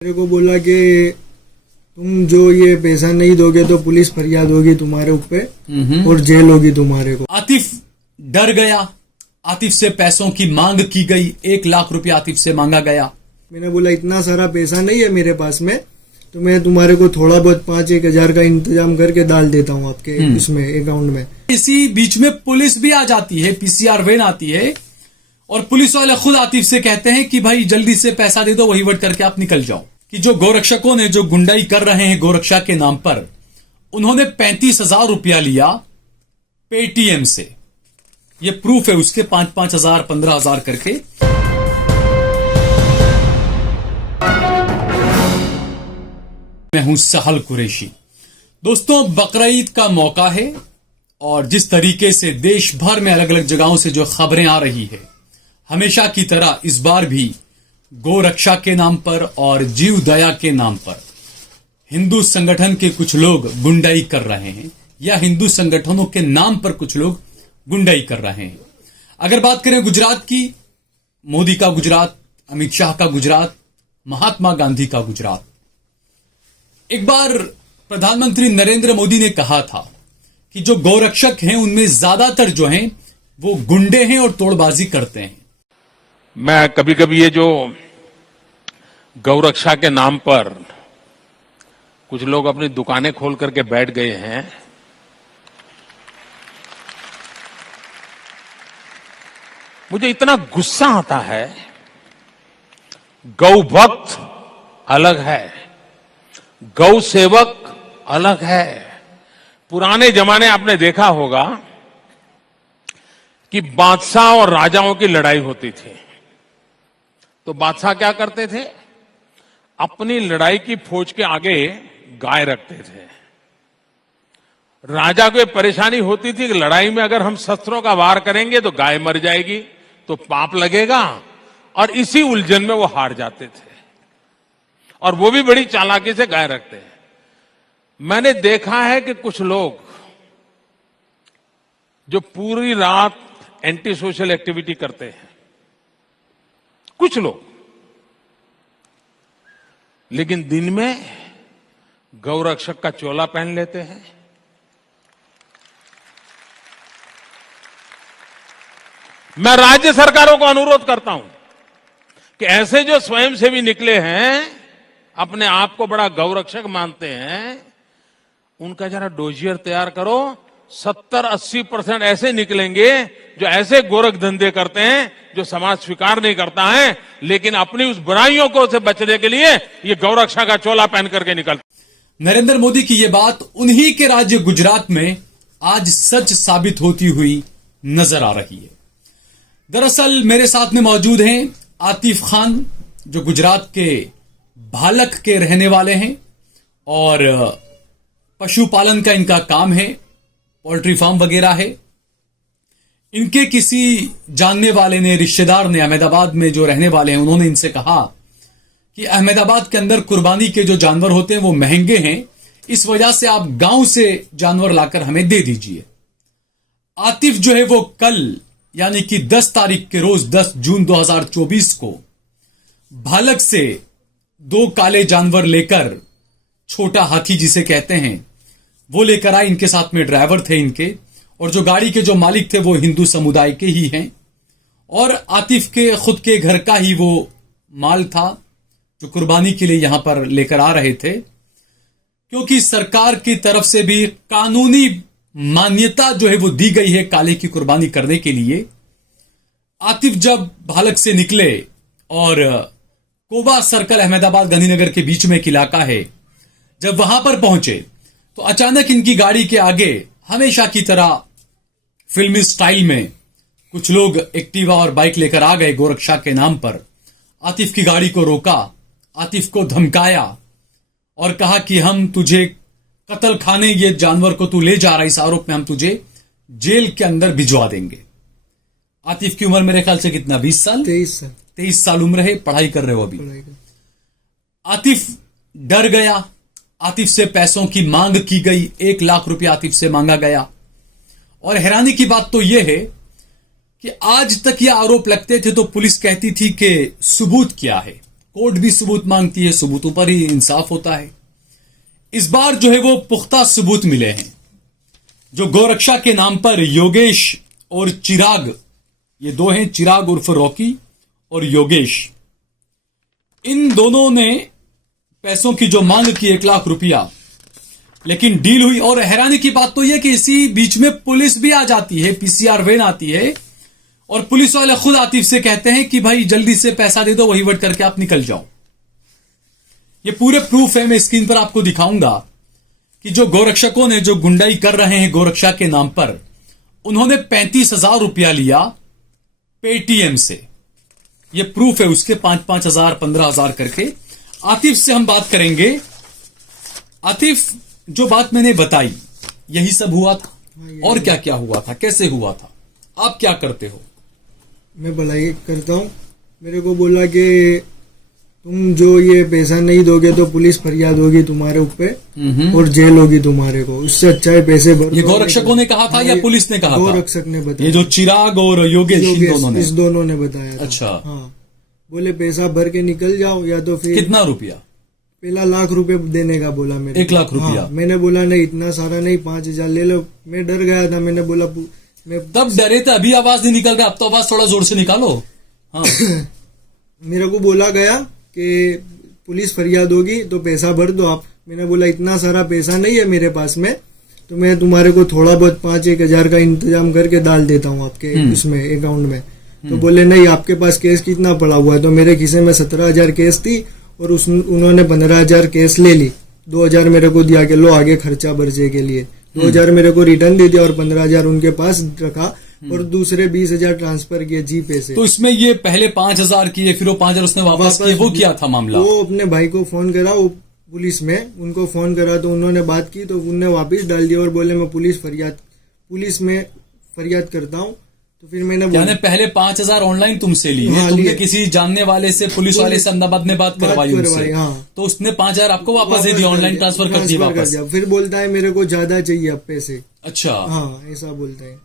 मेरे को बोला कि तुम जो ये पैसा नहीं दोगे तो पुलिस फरियाद होगी तुम्हारे ऊपर और जेल होगी तुम्हारे को। आतिफ डर गया। आतिफ से पैसों की मांग की गई। 1 लाख रुपया आतिफ से मांगा गया। मैंने बोला इतना सारा पैसा नहीं है मेरे पास में, तो मैं तुम्हारे को थोड़ा बहुत 5-1 हजार का इंतजाम करके डाल देता हूँ आपके इसमें अकाउंट में। इसी बीच में पुलिस भी आ जाती है, पीसीआर वैन आती है और पुलिस वाले खुद आतिफ से कहते हैं कि भाई जल्दी से पैसा दे दो, वहीवट करके आप निकल जाओ। कि जो गोरक्षकों ने जो गुंडाई कर रहे हैं गोरक्षा के नाम पर, उन्होंने 35,000 रुपया लिया पेटीएम से। ये प्रूफ है उसके, 5,000 15,000 करके। मैं हूं सहल कुरैशी। दोस्तों, बकरीद का मौका है और जिस तरीके से देश भर में अलग अलग जगहों से जो खबरें आ रही है, हमेशा की तरह इस बार भी गोरक्षा के नाम पर और जीव दया के नाम पर हिंदू संगठन के कुछ लोग गुंडाई कर रहे हैं, या हिंदू संगठनों के नाम पर कुछ लोग गुंडाई कर रहे हैं। अगर बात करें गुजरात की, मोदी का गुजरात, अमित शाह का गुजरात, महात्मा गांधी का गुजरात। एक बार प्रधानमंत्री नरेंद्र मोदी ने कहा था कि जो गोरक्षक हैं उनमें ज्यादातर जो हैं वो गुंडे हैं और तोड़बाजी करते हैं। मैं कभी कभी ये जो गौरक्षा के नाम पर कुछ लोग अपनी दुकानें खोल करके बैठ गए हैं, मुझे इतना गुस्सा आता है। गौ भक्त अलग है, गौ सेवक अलग है। पुराने जमाने आपने देखा होगा कि बादशाह और राजाओं की लड़ाई होती थी, तो बादशाह क्या करते थे, अपनी लड़ाई की फौज के आगे गाय रखते थे। राजा को परेशानी होती थी कि लड़ाई में अगर हम शस्त्रों का वार करेंगे तो गाय मर जाएगी, तो पाप लगेगा, और इसी उलझन में वो हार जाते थे। और वो भी बड़ी चालाकी से गाय रखते हैं। मैंने देखा है कि कुछ लोग जो पूरी रात एंटी सोशल एक्टिविटी करते हैं, कुछ लोग, लेकिन दिन में गौरक्षक का चोला पहन लेते हैं। मैं राज्य सरकारों को अनुरोध करता हूं कि ऐसे जो स्वयंसेवी निकले हैं, अपने आप को बड़ा गौरक्षक मानते हैं, उनका जरा डोजियर तैयार करो। 70-80% ऐसे निकलेंगे जो ऐसे गोरख धंधे करते हैं जो समाज स्वीकार नहीं करता है, लेकिन अपनी उस बुराइयों को से बचने के लिए ये गौरक्षा का चोला पहन करके निकलते। नरेंद्र मोदी की ये बात उन्हीं के राज्य गुजरात में आज सच साबित होती हुई नजर आ रही है। दरअसल मेरे साथ में मौजूद हैं आतिफ खान, जो गुजरात के भालक के रहने वाले हैं और पशुपालन का इनका काम है, पोल्ट्री फार्म वगैरह है। इनके किसी जानने वाले ने, रिश्तेदार ने, अहमदाबाद में जो रहने वाले हैं, उन्होंने इनसे कहा कि अहमदाबाद के अंदर कुर्बानी के जो जानवर होते हैं वो महंगे हैं, इस वजह से आप गांव से जानवर लाकर हमें दे दीजिए। आतिफ जो है वो कल यानी कि 10 तारीख के रोज 10 जून 2024 को भालक से 2 काले जानवर लेकर, छोटा हाथी जिसे कहते हैं, वो लेकर आए। इनके साथ में ड्राइवर थे इनके, और जो गाड़ी के जो मालिक थे वो हिंदू समुदाय के ही हैं, और आतिफ के खुद के घर का ही वो माल था जो कुर्बानी के लिए यहां पर लेकर आ रहे थे। क्योंकि सरकार की तरफ से भी कानूनी मान्यता जो है वो दी गई है काले की कुर्बानी करने के लिए। आतिफ जब भालक से निकले और कोबा सर्कल, अहमदाबाद गांधीनगर के बीच में एक इलाका है, जब वहां पर पहुंचे तो अचानक इनकी गाड़ी के आगे हमेशा की तरह फिल्मी स्टाइल में कुछ लोग एक्टिवा और बाइक लेकर आ गए गोरक्षा के नाम पर। आतिफ की गाड़ी को रोका, आतिफ को धमकाया और कहा कि हम तुझे कत्ल खाने, ये जानवर को तू ले जा रहा है, इस आरोप में हम तुझे जेल के अंदर भिजवा देंगे। आतिफ की उम्र मेरे ख्याल से कितना, 20 साल, 23 साल उम्र है, पढ़ाई कर रहे हो अभी। आतिफ डर गया। आतिफ से पैसों की मांग की गई। 1 लाख रुपया आतिफ से मांगा गया। और हैरानी की बात तो यह है कि आज तक यह आरोप लगते थे तो पुलिस कहती थी कि सबूत क्या है, कोर्ट भी सबूत मांगती है, सबूतों पर ही इंसाफ होता है। इस बार जो है वो पुख्ता सबूत मिले हैं। जो गौरक्षा के नाम पर योगेश और चिराग, ये दो हैं, चिराग उर्फ रॉकी और योगेश, इन दोनों ने पैसों की जो मांग की 1 लाख रुपया, लेकिन डील हुई। और हैरानी की बात तो यह कि इसी बीच में पुलिस भी आ जाती है, पीसीआर वैन आती है और पुलिस वाले खुद आतिफ से कहते हैं कि भाई जल्दी से पैसा दे दो, वहीवट करके आप निकल जाओ। ये पूरे प्रूफ है, मैं स्क्रीन पर आपको दिखाऊंगा कि जो गौरक्षकों ने जो गुंडाई कर रहे हैं गौरक्षा के नाम पर, उन्होंने 35,000 रुपया लिया पेटीएम से। ये प्रूफ है उसके, 5-5 हजार 15,000 करके। आतिफ से हम बात करेंगे। आतिफ, जो बात मैंने बताई यही सब हुआ था और क्या क्या हुआ था, कैसे हुआ था, आप क्या करते हो? मैं भलाई करता हूँ। मेरे को बोला कि तुम जो ये पैसा नहीं दोगे तो पुलिस फरियाद होगी तुम्हारे ऊपर और जेल होगी तुम्हारे को, उससे अच्छा है पैसे भर। ये गौरक्षकों ने कहा था या पुलिस ने कहा था? गौरक्षक ने बताया। ये जो चिराग और योगेश इस दोनों ने बताया था। अच्छा। हाँ, बोले पैसा भर के निकल जाओ या तो फिर। कितना रुपया? पहला 1 लाख रुपए देने का बोला मेरे। 1 लाख रुपया? हाँ, मैंने बोला नहीं इतना सारा नहीं, 5,000 ले लो। मैं डर गया था, मैंने बोला मैं तब डरे थे, अभी आवाज नहीं निकल रहा, अब तो आवाज थोड़ा जोर से निकालो। हाँ। मेरे को बोला गया कि पुलिस फरियाद होगी तो पैसा भर दो आप। मैंने बोला इतना सारा पैसा नहीं है मेरे पास में, तो मैं तुम्हारे को थोड़ा बहुत 5-1 हजार का इंतजाम करके डाल देता हूँ आपके इसमें अकाउंट में। तो बोले नहीं आपके पास कैश कितना पड़ा हुआ है? तो मेरे खिसे में 17,000 कैश थी और उन्होंने 15,000 कैश ले ली। 2,000 मेरे को दिया कि लो आगे खर्चा बर्चे के लिए। 2,000 मेरे को रिटर्न दे दिया और 15,000 उनके पास रखा और दूसरे 20,000 ट्रांसफर किए जीपे से। तो इसमें ये पहले 5,000 किए, फिर वो 5,000 उसने वापस किए, वो क्या था मामला? वो अपने भाई को फोन करा, वो पुलिस में उनको फोन करा तो उन्होंने बात की तो उन्होंने वापस डाल दिया और बोले मैं पुलिस में फरियाद करता हूँ। तो फिर मैंने यानी पहले 5,000 ऑनलाइन तुमसे लिए, हाँ, तुमने किसी जानने वाले से, पुलिस वाले से अहमदाबाद में बात करवाई उनसे। हाँ। तो उसने 5,000 आपको वापस दे दिया, ऑनलाइन ट्रांसफर कर दिया वापस। फिर बोलता है मेरे को ज्यादा चाहिए अब पैसे। अच्छा। हाँ, ऐसा बोलता है।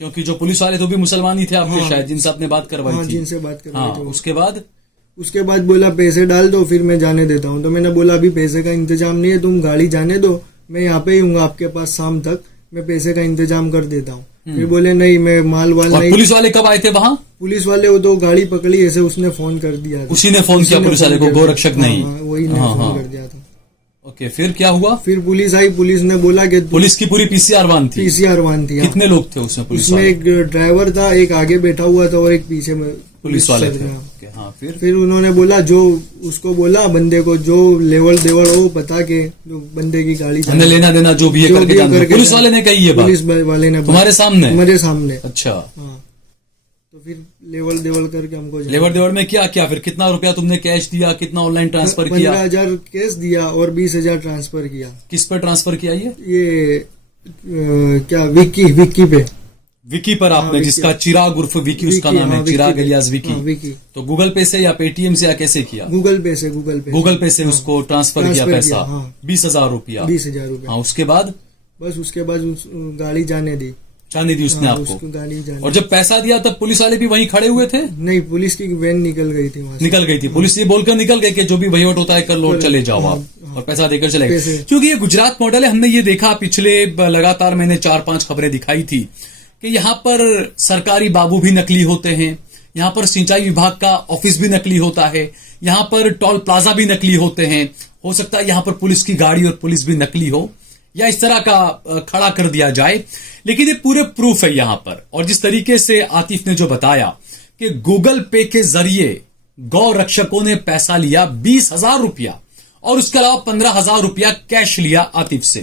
क्योंकि जो पुलिस वाले तो भी मुसलमान ही थे आपके। हाँ, शायद जिनसे आपने बात करवाई थी। जिनसे बात करवाई हाँ, थी। उसके बाद बोला पैसे डाल दो फिर मैं जाने देता हूँ। तो मैंने बोला अभी पैसे का इंतजाम नहीं है, तुम गाड़ी जाने दो, मैं यहाँ पे ही हूँ आपके पास शाम तक, मैं पैसे का इंतजाम कर देता हूँ। फिर बोले नहीं मैं माल वाल नहीं। पुलिस वाले कब आए थे वहाँ? पुलिस वाले वो तो गाड़ी पकड़ी ऐसे उसने फोन कर दिया था। उसी ने फोन किया पुलिस वाले को, गौरक्षक नहीं? वही ने फोन कर दिया था। ओके, फिर क्या हुआ? फिर पुलिस आई, पुलिस ने बोला कि पुलिस की पूरी पीसीआर वान थी? पीसीआर वान थी। कितने लोग थे उसमें पुलिस उसमें? एक ड्राइवर था, एक आगे बैठा हुआ था और एक पीछे में पुलिस वाले थे। हाँ, फिर उन्होंने बोला जो उसको बोला बंदे को जो लेवल देवल वो बता के जो बंदे की गाड़ी लेना देना जो भी है करके जाना। पुलिस वाले ने कही ये बात? पुलिस वाले ने तुम्हारे सामने? मेरे सामने। अच्छा। हाँ, तो फिर लेवल देवल करके हमको लेवल देवल में क्या किया? फिर कितना रुपया तुमने कैश दिया, कितना ऑनलाइन ट्रांसफर किया? 15,000 कैश दिया और 20,000 ट्रांसफर किया। किस पर ट्रांसफर किया? ये क्या विक्की पे। विकी पर आपने? जिसका चिराग उर्फ विकी उसका नाम है, चिराग इलियास विकी। तो गूगल पे से या पेटीएम से या कैसे किया? गूगल पे से उसको ट्रांसफर किया पैसा। 20,000 रुपया। 20,000 रुपया। हाँ, उसके बाद गाड़ी जाने दी उसने आपको गाड़ी जाने। और जब पैसा दिया तब पुलिस वाले भी वहीं खड़े हुए थे? नहीं, पुलिस की वैन निकल गई थी वहां से। निकल गई थी पुलिस ये बोलकर निकल गई कि जो भी वहीवट होता है कर लो, चले जाओ आप, और पैसा देकर चले गए। क्योंकि ये गुजरात मॉडल है। हमने ये देखा पिछले लगातार मैंने 4-5 खबरें दिखाई थी कि यहाँ पर सरकारी बाबू भी नकली होते हैं, यहाँ पर सिंचाई विभाग का ऑफिस भी नकली होता है, यहाँ पर टोल प्लाजा भी नकली होते हैं। हो सकता है यहाँ पर पुलिस की गाड़ी और पुलिस भी नकली हो या इस तरह का खड़ा कर दिया जाए, लेकिन ये पूरे प्रूफ है यहाँ पर। और जिस तरीके से आतिफ ने जो बताया कि गूगल पे के जरिए गौ रक्षकों ने पैसा लिया 20,000 रुपया और उसके अलावा 15,000 रुपया कैश लिया आतिफ से,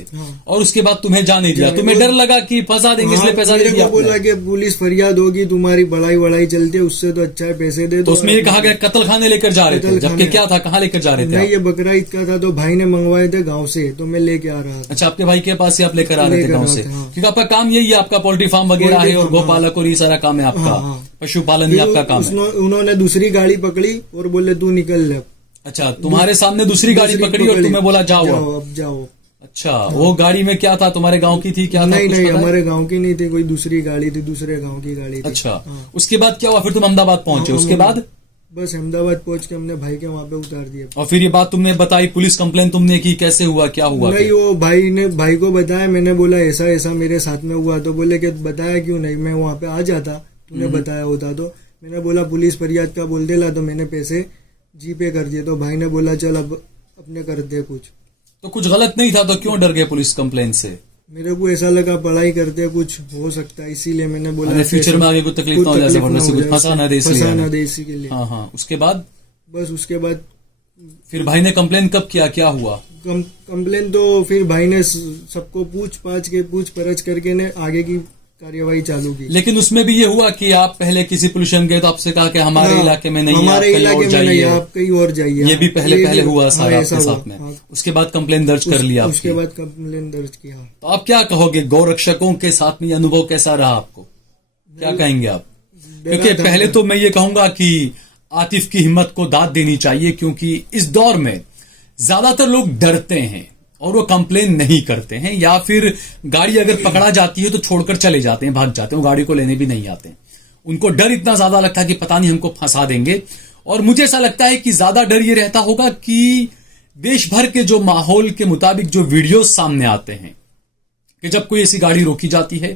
और उसके बाद तुम्हें जाने दिया। तुम्हें डर लगा कि फंसा देंगे इसलिए पैसा दे दिया। बोला कि पुलिस फरियाद होगी, तुम्हारी बड़ाई चलती है, उससे तो अच्छा है पैसे दे दो। तो उसमें ये कहा गया कत्ल खाने लेकर जा रहे थे, जबकि क्या था, कहाँ लेकर जा रहे थे? नहीं, ये बकरा ईद का था तो भाई ने मंगवाए थे गाँव से, तो मैं लेके आ रहा था। अच्छा, आपके भाई के पास से आप लेकर आ रहे थे गाँव से? क्योंकि आपका काम यही है, आपका पोल्ट्री फार्म वगैरह है और गोपालक और ये सारा काम है आपका, पशुपालन ही आपका काम है। उन्होंने दूसरी गाड़ी पकड़ी और बोले तू निकल ले। अच्छा, तुम्हारे सामने दूसरी गाड़ी पकड़ी और तुम्हें बोला जाओ अब जाओ। अच्छा, वो गाड़ी में क्या था? तुम्हारे गांव की थी क्या? नहीं, हमारे गांव की नहीं थी, कोई दूसरी गाड़ी थी, दूसरे गांव की गाड़ी थी। अच्छा, उसके बाद क्या हुआ? फिर तुम अहमदाबाद पहुंचे, उसके बाद? बस अहमदाबाद पहुंच के हमने भाई के वहां पे उतार दिया। और फिर ये बात तुमने बताई, पुलिस कंप्लेन तुमने की, कैसे हुआ, क्या हुआ? नहीं, वो भाई को बताया, मैंने बोला ऐसा ऐसा मेरे साथ में हुआ, तो बोले कि बताया क्यों नहीं, मैं वहां पे आ जाता, तूने बताया होता तो। मैंने बोला पुलिस फरियाद का बोल देला, तो मैंने पैसे जीपे कर दिए। तो भाई ने बोला चल अब अपने कर दे कुछ। तो कुछ गलत नहीं था तो क्यों डर गए पुलिस कंप्लेन से? मेरे को ऐसा लगा पढ़ाई करते कुछ हो सकता है, इसीलिए मैंने बोला फ्यूचर में आगे कोई तकलीफ ना हो जाए, जबरदस्ती कुछ फंसा ना दे इसी के लिए। हाँ। उसके बाद बस उसके बाद फिर भाई ने कंप्लेन कब किया, क्या हुआ? कंप्लेन तो फिर भाई ने सबको पूछ परछ करके ने आगे की कार्यवाही चालू की। लेकिन उसमें भी ये हुआ कि आप पहले किसी पुलिस स्टेशन गए तो आपसे कहा कि हमारे इलाके में नहीं, हमारे इलाके में नहीं, आप कहीं और जाइए। ये भी पहले हुआ सारा आपके साथ में। हाँ। उसके बाद कंप्लेन दर्ज कर लिया। उसके बाद कंप्लेन दर्ज किया। तो आप क्या कहोगे, गौरक्षकों के साथ में अनुभव कैसा रहा आपको, क्या कहेंगे आप? क्योंकि पहले तो मैं ये कहूंगा कि आतिफ की हिम्मत को दाद देनी चाहिए, क्योंकि इस दौर में ज्यादातर लोग डरते हैं और वो कंप्लेन नहीं करते हैं, या फिर गाड़ी अगर पकड़ा जाती है तो छोड़कर चले जाते हैं, भाग जाते हैं, वो गाड़ी को लेने भी नहीं आते। उनको डर इतना ज्यादा लगता है कि पता नहीं हमको फंसा देंगे। और मुझे ऐसा लगता है कि ज्यादा डर ये रहता होगा कि देश भर के जो माहौल के मुताबिक जो वीडियो सामने आते हैं कि जब कोई ऐसी गाड़ी रोकी जाती है,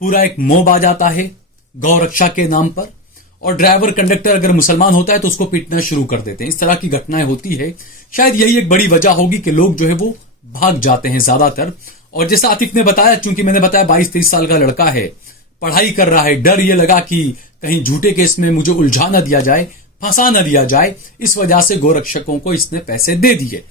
पूरा एक मोब आ जाता है गौरक्षा के नाम पर, और ड्राइवर कंडक्टर अगर मुसलमान होता है तो उसको पीटना शुरू कर देते हैं। इस तरह की घटनाएं होती है। शायद यही एक बड़ी वजह होगी कि लोग जो है वो भाग जाते हैं ज्यादातर। और जैसा आतिफ ने बताया, चूंकि मैंने बताया 22-23 साल का लड़का है, पढ़ाई कर रहा है, डर ये लगा कि कहीं झूठे केस में मुझे उलझा न दिया जाए, फंसा न दिया जाए, इस वजह से गोरक्षकों को इसने पैसे दे दिए।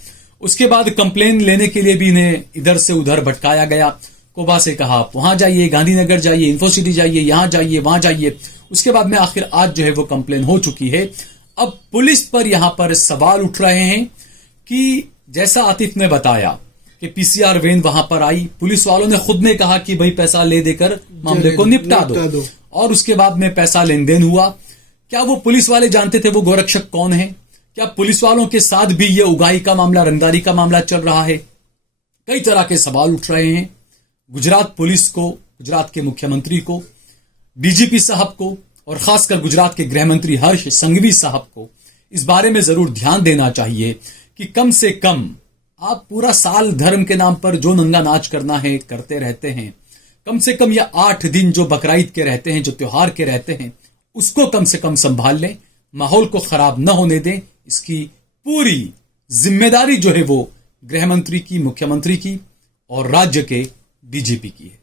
उसके बाद कंप्लेन लेने के लिए भी इन्हें इधर से उधर भटकाया गया। कोबा से कहा आप वहां जाइए, गांधीनगर जाइए, इन्फोसिटी जाइए, यहां जाइए, वहां जाइए। उसके बाद में आखिर आज जो है वो कंप्लेन हो चुकी है। अब पुलिस पर यहां पर सवाल उठ रहे हैं कि जैसा आतिफ ने बताया कि पीसीआर वैन वहां पर आई, पुलिस वालों ने खुद ने कहा कि भाई पैसा ले देकर मामले को निपटा दो, और उसके बाद में पैसा लेन देन हुआ। क्या वो पुलिस वाले जानते थे वो गोरक्षक कौन है? क्या पुलिस वालों के साथ भी ये उगाही का मामला, रंगदारी का मामला चल रहा है? कई तरह के सवाल उठ रहे हैं। गुजरात पुलिस को, गुजरात के मुख्यमंत्री को, डीजीपी साहब को, और खासकर गुजरात के गृह मंत्री हर्ष संघवी साहब को इस बारे में जरूर ध्यान देना चाहिए कि कम से कम आप पूरा साल धर्म के नाम पर जो नंगा नाच करना है करते रहते हैं, कम से कम ये 8 दिन जो बकरीद के रहते हैं, जो त्योहार के रहते हैं, उसको कम से कम संभाल लें, माहौल को खराब न होने दें। इसकी पूरी जिम्मेदारी जो है वो गृह मंत्री की, मुख्यमंत्री की और राज्य के डीजीपी की है।